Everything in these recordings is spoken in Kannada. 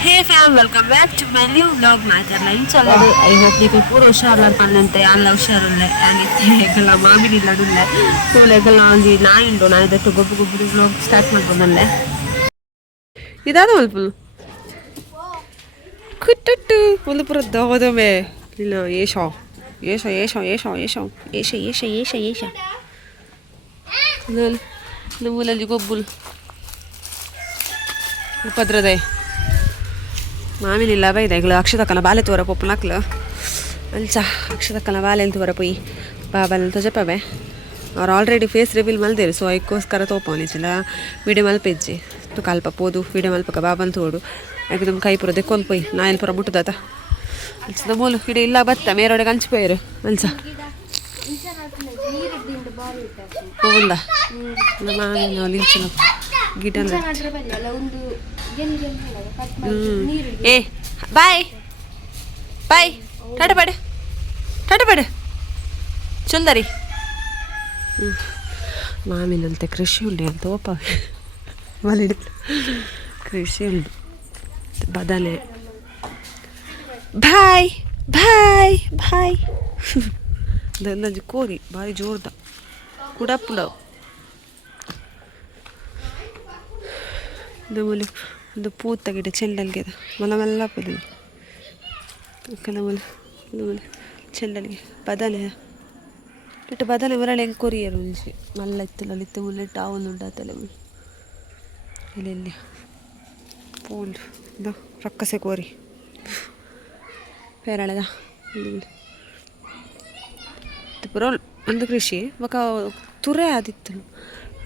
Hey fam, welcome back to my new vlog. माथेरला इंशाल्लाह आई होप कि पूरा हुशार पन्नंते alla हुशारुल्ले आणि गला ಮಾಮಿನಿ ಲಡುಲ್ಲೆ ತೋಲೆ ಗಲ್ಲ ಒಂದಿ ನಾಯಿಂಡು ನಾಯಿದಟ್ಟು ಗೊಬ್ಬು ಗೊಬ್ಬು vlog ಸ್ಟಾರ್ಟ್ ಮಾಡ್ಕೊಂಡಲ್ಲೆ ಇದಾದ ಮಲ್ಪುಲ್ ಕುಟ್ಟುಟ್ಟು ಒಂದು ಪುರ ದವದಮೆ ಇಲ್ಲ ಏಷೋ ಏಷೋ ಏಷೋ ಏಷೋ ಏಷೋ ಏಷ ಏಷ ಏಷ ಏಷ ನಮ್ಮೂಲಲ್ಲಿ ಗೊಬ್ಬುಲ್ ಉಪದ್ರದೆ ಮಾಮಿನಿಲ್ಲ ಬೈದೆ ಈಗಲ ಅಕ್ಷತಕ್ಕನ ಬಾಲೆ ತೋರ ಪೊಪ್ಪುನಕ್ಲು ಅಲ್ಚ ಅಕ್ಷತಕ್ಕನ ಬಾಲೆ ಅಂತ ತೋರ ಪೊಯ್ ಬಾಬಲ್ ತಜಪಬೆ ಅವ್ರು ಆಲ್ರೆಡಿ ಫೇಸ್ ರಿವೀಲ್ ಮಲ್ದೇರು ಸೊ ಅದಕ್ಕೋಸ್ಕರ ತೋಪವನಿಚಿಲ್ಲ ವಿಡಿಯೋ ಮಲ್ಪೆಜ್ಜಿ ತು ಕಲ್ಪ ಪೋದು ವಿಡಿಯೋ ಮಲ್ಪಕ ಬಾಬನ್ ತೋಡು ಯಾಕಂದ್ರೆ ಕೈ ಪುರ ದೆಕ್ಕೊಂಡು ಪೊಯ್ ನಾ ಎಲ್ಲಿ ಪುರ ಮುಟ್ಟದಾತ ಅಲ್ಸದ ಮೂಲು ವಿಡಿಯೋ ಇಲ್ಲ ಬತ್ತ ಮೇರೊಡೆಗೆ ಹಂಚಿಪೋಯರು ಅಲ್ಸ ಹೋಗುಂದ ಮಾಮಿನ ಲಿಂಚನ ಗಿಡ ಏ ಬಾಯ್ ಬಾಯ್ ಟಾಟಪಾಡು ಚಂದರಿ ಮಾಮಿನಂತೆ ಕೃಷಿ ಉಂಡೆ ಅಂತ ಒಪ್ಪ ಮಲಿಡು ಕೃಷಿ ಉಂಡು ಬದನೆ ಬಾಯ್ ಬಾಯ್ ಬಾಯ್ ನಂಜಿ ಕೋರಿ ಭಾರಿ ಜೋರ್ದ ಕುಡಪ್ಪುಲವು ಮೂಲೆ ಒಂದು ಪೂತ ಗಿಡ ಚೆಂಡಲ್ಗೆ ಮಲ ಮಲ್ಲ ಪುಲಿ ಮೂಲೆ ಮೂಲೆ ಚೆಂಡಲ್ಗೆ ಬದನೆ ಇಟ್ಟು ಬದನೆ ಮರಳಿ ಹೆಂಗೆ ಕೊರಿಯರು ಮುಂಚೆ ಮಲ್ಲ ಇತ್ತಲ್ಲ ಇತ್ತು ಮುlle ಇಟ್ಟು ಅವನು ಉಂಡಾತಲೆ ಇಲ್ಲಿ ಪೂಂಡು ಇದು ರಕ್ಕಸೆ ಕೋರಿ ಪೇರಳದ ಪುರ ಒಂದು ಕೃಷಿ ಬಕ ತುರೆ ಆದಿತ್ತು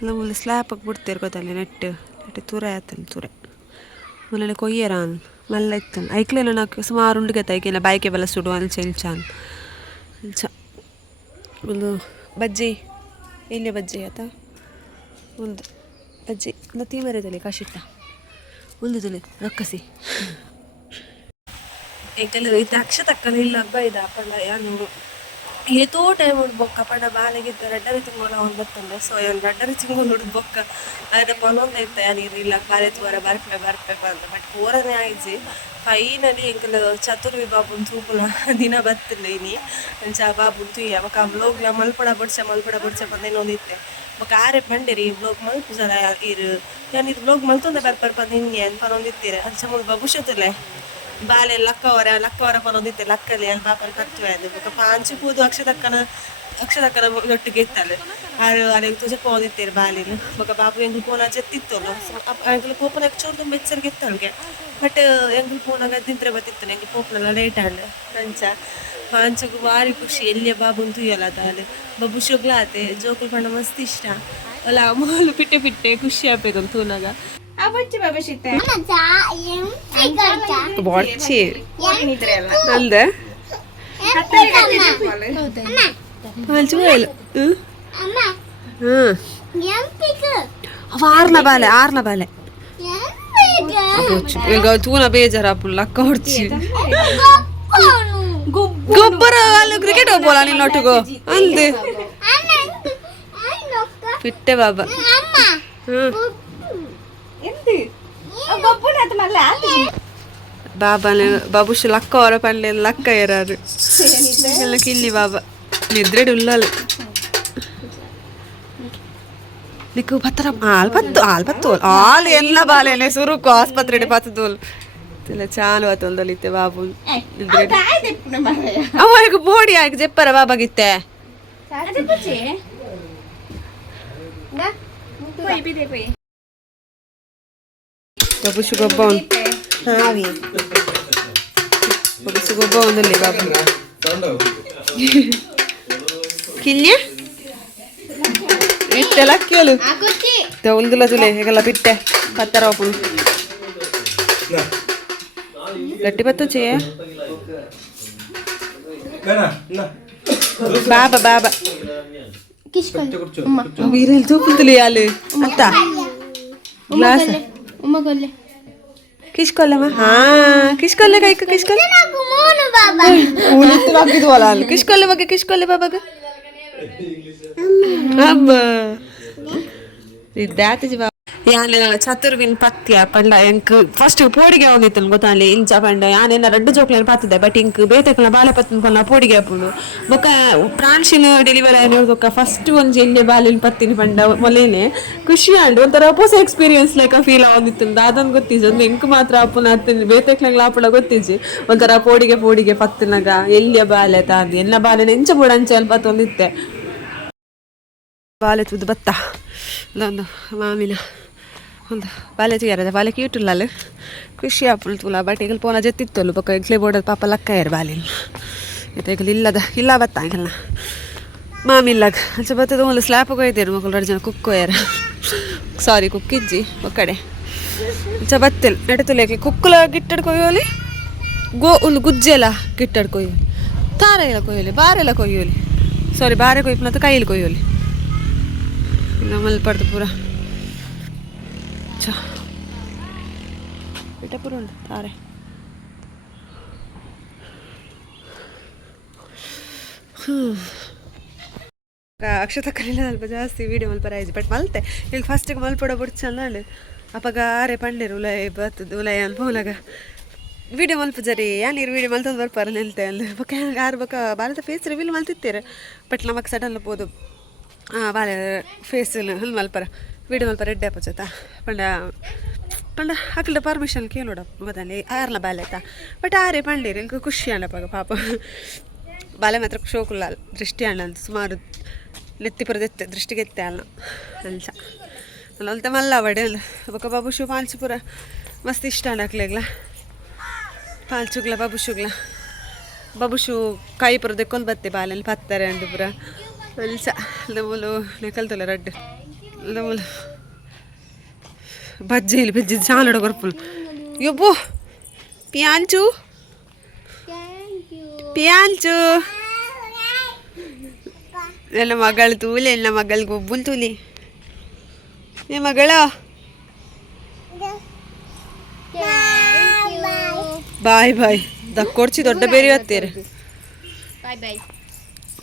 ನಮ್ಮಲ್ಲಿ ಸ್ಲ್ಯಾಪಾಗಿ ಬಿಡ್ತಾರೆ ಗೊತ್ತಲ್ಲ ನೆಟ್ಟು ತುರೆ ಆತನು ತುರೆ ಮೊನ್ನೆ ಕೊಯ್ಯರಾನ್ ಮಲ್ಲ ಇತ್ತನು ಐಕ್ಲೇನ ನಾಲ್ಕು ಸುಮಾರು ಉಂಡಿಗತ್ತ ಐಕೆಲ್ಲ ಬಾಯ್ಕೆ ಬೆಲ್ಲ ಸುಡು ಅಂಚೆ ಇಲ್ಚಾನ್ ಇಲ್ಚ ಒಂದು ಬಜ್ಜಿ ಇಲ್ಲೇ ಬಜ್ಜಿ ಆತ ಒಂದು ಬಜ್ಜಿ ಒಂದು ತೀಮರದಲ್ಲಿ ಕಾಶಿಟ್ಟ ಒಂದು ತುಲೆ ರಕ್ಕಸಿ ಏಕೆಲ್ಲ ಇದು ಅಕ್ಷ ತಕ್ಕಲಿಲ್ಲ ಹಬ್ಬ ಇದು ಅಪ್ಪಣ್ಣ ಯಾರು ಏತೋ ಟೈಮ್ ಉಡ್ಬೊಕ್ಕ ಪಂಡ ಬಾಲೆಗಿದ್ದ ರಡ್ಡರಿ ತಿಂಗಳು ಒಂದು ಬರ್ತಂಡೆ ಸೊ ಏನು ರಡ್ಡರಿ ತಿಂಗಳು ಉಡ್ಬೊಕ್ಕ ಅದ್ರ ಪೊನೊಂದು ಇರ್ತ ನೀರು ಇಲ್ಲ ಬಾಲೆ ತೋರ ಬರ್ಪೆ ಅಂತ ಬಟ್ ಓರನೇ ಆಯ್ಜಿ ಫೈನಲಿ ಎಂಕಲ್ ಚತುರ್ವಿ ಬಾಬುನ್ ತೂಪುನ ದಿನ ಬತ್ತಿಲ್ಲ ಇನಿ ಅಂಚ ಬಾಬುನ್ ತುಯ್ಯ ಬಕ ಬ್ಲೋಗ್ಲ ಮಲ್ಪಡ ಬಡ್ಸೆ ಬಂದೇನೊಂದಿತ್ತೆ ಬಕ ಆರೆ ಬಂಡಿರಿ ಬ್ಲೋಗ್ ಮಲ್ಪು ಜನ ಇರು ನಾನು ಇದು ಬ್ಲೋಗ್ ಮಲ್ತೊಂದೆ ಬರ್ಪರ್ ನಿನ್ನೆ ಅಂತ ಪನೊಂದಿತ್ತೀರ ಅಂಚ ಮುಳು ಭವಿಷ್ಯತ್ತಲೆ ಬಾಲೆ ಲಕ್ಕವರ ಪನೊಂದಿತ್ತೆ ಲಕ್ಕಲ್ಲಿ ಅಲ್ಲಿ ಬಾಪಲ್ಲಿ ಕತ್ತುವೆ ಅದು ಪಾಂಚಿ ಕೂದು ಅಕ್ಷತಕ್ಕನ ಒಟ್ಟಿಗೆ ಇತ್ತಲ್ಲ ಆರು ಅಲ್ಲಿ ತುಜ ಪೋದಿತ್ತೀರಿ ಬಾಲಿನ ಬೊಕ ಬಾಬು ಎಂಗ್ಲು ಪೋನ ಜತ್ತಿತ್ತಲ್ಲ ಎಂಗ್ಲು ಪೋಪನ ಚೂರು ಬೆಚ್ಚರ್ಗೆ ಇತ್ತಲ್ಗೆ ಬಟ್ ಎಂಗ್ಲು ಪೋನಾಗ ತಿಂದ್ರೆ ಬತ್ತಿತ್ತು ಎಂಗ್ಲು ಪೋಪನೆಲ್ಲ ಲೇಟ್ ಆಂಡ್ ಅಂಚ ಪಾಂಚಗೂ ಭಾರಿ ಖುಷಿ ಎಲ್ಲಿಯ ಬಾಬುನ್ ತುಯ್ಯಲ್ಲ ಅದಾಲೆ ಬಾಬು ಶುಗ್ಲಾತೆ ಜೋಕುಲ್ ಪಂಡ ಮಸ್ತ್ ಇಷ್ಟ ಅಲ್ಲ ಮೂಲು ಪಿಟ್ಟೆ ಖುಷಿ ಆಗ್ಬೇಕು ತೂನಾಗ Abacı babacık. Borçi. Nanda? Hatta Palcu el. Amma. Arna bale. Ilga tuna bejara pulla korchi. Gobbara allu cricket bola ni nottugo. Ande. Fitte baba. బాబాని బాబుష్ లక్క వర పనిలేదు లక్క ఎరారు కిల్లి బాబా నిద్రెడు ఉల్లాలి నీకు పత్తర ఆల్పత్తు ఆలు ಎಲ್ಲ ಬಾಲೇನೆ ಸುರುಕು ಆಸ್ಪತ್ರೆ ಪತ್ತದೋಲ್ ತಿಲ್ಲ ಚಾಲು ಆತೊಲ್ದಲಿತ್ತೆ ಬಾಬು ನಿದ್ರೆಡು ಅವ ಈಗ ಬೋಡಿ ಆಗಿ ಜೆಪ್ಪರ ಬಾಬಾಗಿತ್ತೆ Babushku gobon. Havi. Babushku gobon dulu babu. Kilnya? Itu laki lu. Tahu dulu tu le, kalau pitte, patera pun. Gati betul cie. Baba. Kishkal. Viral tu pun tu le ale. Anta. Glass. Uma golle. Kishkolle ma? हाँ kishkolle का एक kishkolle? Mono baba. Mono तो आप किधर वाला? kishkolle बाबा का? अब. इधर तो जवाब. ಯಾನ್ ಚತುರ್ವಿನ್ ಪತ್ಯ ಪಂಡ ಎಂಕ್ ಫಸ್ಟ್ ಪೋಡಿಗೆ ಹೋಗಿತ್ತು ಗೊತ್ತಾಲಿ ಇಂಚ ಪಂಡ ಯಾನೇನ ರಡ್ಡು ಜೋಕ್ಲೇನ್ ಪಾತಿದ್ದೆ ಬಟ್ ಇಂಕ್ ಬೇತೆಕ್ಲ ಬಾಲೆ ಪತ್ತಿನ ಪೊನ್ನ ಪೋಡಿಗೆ ಹಾಪುಂಡು ಬೊಕ್ಕ ಪ್ರಾನ್ಶಿನ ಡೆಲಿವರಿ ಆಯ್ನ ಬೊಕ್ಕ ಫಸ್ಟ್ ಒಂಜಿ ಎಲ್ಯ ಬಾಲಿನ ಪತ್ತಿನ ಪಂಡ ಮೊಲೇನೆ ಖುಷಿ ಆಂಡು ಒಂಥರ ಹೊಸ ಎಕ್ಸ್ಪೀರಿಯನ್ಸ್ ಲೆಕ್ಕ ಫೀಲ್ ಆಗೋದಿತ್ತು ಅದೊಂದು ಗೊತ್ತಿಜಿ ಒಂದು ಎಂಕ್ ಮಾತ್ರ ಅಪ್ಪನ ಹತ್ತಿನ ಬೇತೆಕ್ಲಂಗ್ಲ ಆಪುಳ ಗೊತ್ತಿಜಿ ಒಂಥರ ಪೋಡಿಗೆ ಪತ್ತಿನಾಗ ಎಲ್ಯ ಬಾಲೆ ತಾಂದಿ ಎನ್ನ ಬಾಲೆನ ಎಂಚ ಬೋಡ ಅಂಚೆ ಅಲ್ಪ ತೊಂದಿತ್ತೆ ಬಾಲೆ ತುದು ಬತ್ತ ಅದೊಂದು ಮಾಮಿನ ಒಂದು ಬಾಲೆ ತುಯ್ಯಾರದ ಬಾಲೆ ಕ್ಯೂಟುಲ್ಲ ಖುಷಿ ಆಪುಲ್ ತುಲ ಬಟ್ಟೆಗಳು ಪೋನ ಜತ್ತಿತ್ತಲು ಬೊಕ್ಕ ಎಂಕ್ಲೆ ಬೋಡದ ಪಾಪ ಲಕ್ಕ ಯಾರು ಬಾಲಿಲ್ ಇತ್ತಾಗಲಿ ಇಲ್ಲ ಬತ್ತ ಅಂಕಲ್ನ ಮಾಮಿಲ್ಲಾಗ ಅಂಚ ಬತ್ತದ ಒಂದು ಸ್ಲ್ಯಾಪ್ ಹೋಯ್ತೇರು ಮಕ್ಕಳು 2 ಜನ ಕುಕ್ಕೋಯಾರ ಸಾರಿ ಕುಕ್ಕಿಜ್ಜಿ ಒಕ್ಕಡೆ ಅಂಚ ಬತ್ತಿಲ್ ನಡತುಲೇಕೆ ಕುಕ್ಕುಲ ಗಿಟ್ಟಡ್ ಕೊಯ್ಯೋಲಿ ಒಂದು ಗುಜ್ಜೆಲ್ಲ ಗಿಟ್ಟಡ್ ಕೊಯ್ಯೋಲಿ ತಾರ ಎಲ್ಲ ಕೊಯ್ಯೋಲಿ ಬಾರೆಲ್ಲ ಕೊಯ್ಯೋಲಿ ಸಾರಿ ಬಾರೆ ಕೊಯ್ಪುನತ್ತ ಕೈಲಿ ಕೊಯ್ಯೋಲಿ ಇಲ್ಲ ಮಲ್ಪಡ್ದು ಪೂರ ಚ ಬಿಟ್ಟ ಪೂರ ಉಂಟು ತಾರೆ ಅಕ್ಷತಕ್ಕಲಿಲ್ಲ ಸ್ವಲ್ಪ ಜಾಸ್ತಿ ವೀಡಿಯೋ ಮಲ್ಪರಾಯ್ಜಿ ಬಟ್ ಮಲ್ತೆ ಇಲ್ಲಿ ಫಸ್ಟಿಗೆ ಮಲ್ಪಡ ಬಿಟ್ಟು ಚಂದ ಅಪ್ಪಗ ಆರೆ ಪಂಡೇರು ಉಲಯ ಬರ್ತದೆ ಉಲಯ ಅನ್ಪೋಲಾಗ ವೀಡಿಯೋ ಮಲ್ಪ ಜರಿ ಯಾನೀರು ವೀಡಿಯೋ ಮಲ್ತಂದು ಬರ್ಪಾರ ನಿಲ್ತೆ ಅಲ್ಲಿ ಬೊಕ್ಕ ಯಾರು ಬೊಕ್ಕ ಬಾಲದ ಫೇಸ್ ರಿವೀಲ್ ಮಲ್ತಿತ್ತೇರೆ ಬಟ್ ನಮಗೆ ಸಡನ್ ಹೋದು ಬಾಲೆ ಫೇಸ್ ಅಲ್ಲಿ ಮಲ್ಪರ ವೀಡಿಯೋ ಮಲ್ಪ ರೆಡ್ ಆಪೋಚತ ಪಂಡ ಹಾಕಲ್ದ ಪರ್ಮಿಷನ್ ಕೇಳೋಡ ಗೊತ್ತಾನೆ ಆರ್ಲ ಬಾಲೆ ಆಯ್ತಾ ಬಟ್ ಆರೆ ಪಂಡೇರು ಇಂಕ ಖುಷಿ ಅಂಡಪ್ಪಾಗ ಪಾಪ ಬಾಲೆ ಮಾತ್ರ ಶೋಕುಲ್ಲ ದೃಷ್ಟಿ ಅಣ್ಣ ಅಂತ ಸುಮಾರು ನೆತ್ತಿಪುರದೆತ್ತೆ ದೃಷ್ಟಿಗೆತ್ತೆ ಅಲ್ಲ ಅಂಚ ಅಲ್ಲಂತ ಮಲ್ಲ ಬಡೆ ಅಲ್ಲ ಬೊಕ್ಕ ಬಾಬುಶು ಪಾಲ್ಚು ಪೂರ ಮಸ್ತ್ ಇಷ್ಟ ಅಂಡಕ್ಲೆಗ್ಲ ಪಾಲ್ಚುಗ್ಲ ಬಾಬುಶು ಕಾಯಿ ಪುರ ದೆಕ್ಕೊಂಡು ಬತ್ತೆ ಬಾಲೆಲ್ಲಿ ಪತ್ತಾರೆ ಅಂದು ಪುರ ಅಂಚ ನಮ್ಮಲು ನೆಕಲ್ತಲ್ಲ ರಡ್ಡು ನಮ್ಮಲು ಬಜ್ಜಿ ಚಾಲೋಡ ಬರ್ಪುಲ್ ಯೊಬ್ಬು ಪಿಯಾಂಚು ಎಲ್ಲ ಮಗಳು ತೂಲಿ ಎಲ್ಲ ಮಗಳಿಗೆ ಒಬ್ಬುಲ್ ತೂಲಿ ಏ ಮಗಳ ಬಾಯ್ ದಕ್ಕೊಡ್ಚಿ ದೊಡ್ಡ ಬೇರೆ ಹತ್ತೀರಿ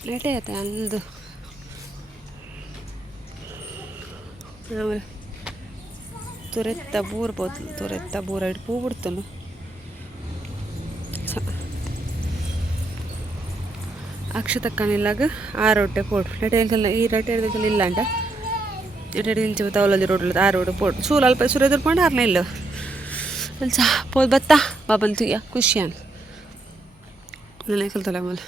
ಲೇಟೇ ಆಯ್ತಾ ಅಂದು ಆಮೇಲೆ ತುರೆತ್ತ ಬೂರ ಇಟ್ಟು ಪೂ ಬಿಡ್ತನು ಅಕ್ಷತಕ್ಕನಿಲ್ಲಾಗ ಆ ರೊಟ್ಟೆ ಪೋಡು ರೆಟೆಲ್ಲ ಈ ರೊಟ್ಟೆ ಇಲ್ಲ ಅಂಟ ರೆಟೆ ಇಂಚು ತವಲಲ್ಲಿ ರೋಡ್ ಆ ರೋಡ್ ಪೋಡು ಸೂಲ್ ಅಲ್ಪ ಸುರ ಎದುರ್ಕೊಂಡು ಆರ್ನೇ ಇಲ್ಲ ಅಲ್ಸ ಪೋದ್ ಬತ್ತಾ ಬಾಬಂತು ಖುಷಿಯಾನ್ ನನಗೆ ಕಲ್ತಲ್ಲ ಆಮೇಲೆ